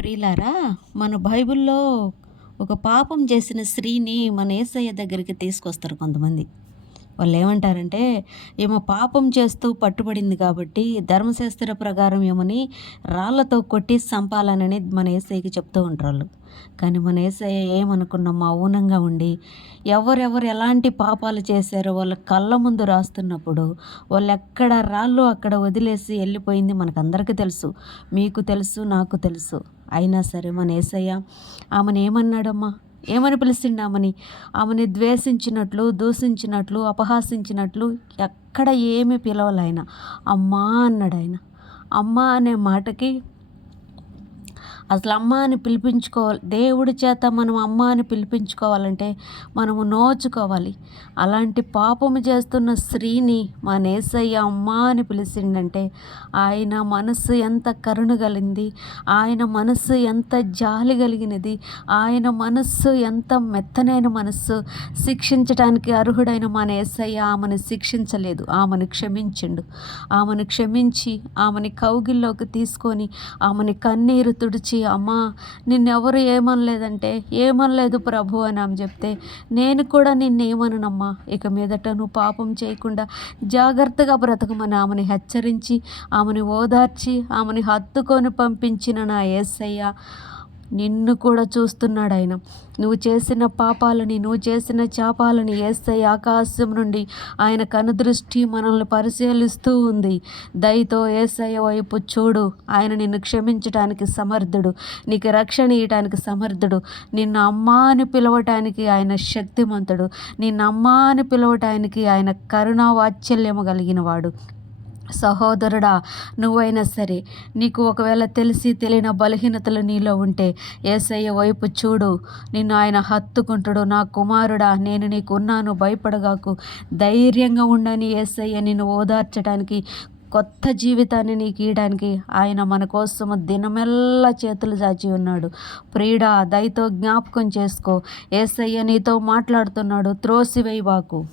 ప్రియులారా మన బైబిల్లో ఒక పాపం చేసిన స్త్రీని మన ఏసయ్య దగ్గరికి తీసుకొస్తారు కొంతమంది. వాళ్ళు ఏమంటారంటే ఏమో పాపం చేస్తూ పట్టుబడింది కాబట్టి ధర్మశాస్త్ర ప్రకారం ఏమని రాళ్ళతో కొట్టి చంపాలనని మన ఏసఐకి చెప్తూ ఉంటారు వాళ్ళు. కానీ మన ఏసయ్య ఏమనుకున్నాం మౌనంగా ఉండి ఎవరెవరు ఎలాంటి పాపాలు చేశారో వాళ్ళ కళ్ళ ముందు రాస్తున్నప్పుడు వాళ్ళు ఎక్కడ రాళ్ళు అక్కడ వదిలేసి వెళ్ళిపోయింది మనకందరికీ తెలుసు. మీకు తెలుసు నాకు తెలుసు. అయినా సరే మన ఏసయ్య ఆమెను ఏమన్నాడమ్మా? ఏమని పిలిచిండు ఆమెని? ఆమెని ద్వేషించినట్లు దూషించినట్లు అపహాసించినట్లు ఎక్కడ ఏమి పిలవలే ఆయన. అమ్మా అన్నాడు ఆయన. అమ్మ అనే మాటకి అసలు అమ్మ అని పిలిపించుకోవాలి దేవుడి చేత మనం అమ్మ అని పిలిపించుకోవాలంటే మనము నోచుకోవాలి. అలాంటి పాపము చేస్తున్న స్త్రీని మా నేసయ్య అమ్మ అని పిలిచిండంటే ఆయన మనస్సు ఎంత కరుణ కలిగింది ఆయన మనస్సు ఎంత జాలి కలిగినది ఆయన మనస్సు ఎంత మెత్తనైన మనస్సు శిక్షించడానికి అర్హుడైన మా నేసయ్య ఆమెను శిక్షించలేదు ఆమెను క్షమించిండు. ఆమెను క్షమించి ఆమెని కౌగిల్లోకి తీసుకొని ఆమెని కన్నీరు తుడిచి అమ్మా నిన్నెవరు ఏమనలేదంటే ఏమనలేదు ప్రభు అని ఆమె చెప్తే నేను కూడా నిన్నేమనమ్మా ఇక మీదట నువ్వు పాపం చేయకుండా జాగ్రత్తగా బ్రతకమని ఆమెని హెచ్చరించి ఆమెని ఓదార్చి ఆమెని హత్తుకొని పంపించిన నా ఏసయ్య. నిన్ను కూడా చూస్తున్నాడు ఆయన నువ్వు చేసిన పాపాలని నువ్వు చేసిన చాపాలని వేస్తే ఆకాశం నుండి ఆయన కనుదృష్టి మనల్ని పరిశీలిస్తూ ఉంది. దయతో ఏసయ్య వైపు చూడు. ఆయన నిన్ను క్షమించటానికి సమర్థుడు. నీకు రక్షణ ఇవ్వటానికి సమర్థుడు. నిన్ను అమ్మా అని పిలవటానికి ఆయన శక్తిమంతుడు. నిన్ను అమ్మా అని పిలవటానికి ఆయన కరుణా వాత్సల్యము కలిగిన వాడు సహోదరుడా నువ్వైనా సరే నీకు ఒకవేళ తెలిసి తెలియని బలహీనతలు నీలో ఉంటే ఏసయ్య వైపు చూడు. నిన్ను ఆయన హత్తుకుంటుడు. నా కుమారుడా నేను నీకు ఉన్నాను భయపడగాకు. ధైర్యంగా ఉండని ఏసయ్య నిన్ను ఓదార్చడానికి కొత్త జీవితాన్ని నీకు ఇయడానికి ఆయన మన కోసము దినమెల్లా చేతులు చాచి ఉన్నాడు. ప్రియుడా దయతో జ్ఞాపకం చేసుకో. ఏసయ్య నీతో మాట్లాడుతున్నాడు. త్రోసివేయి బాకు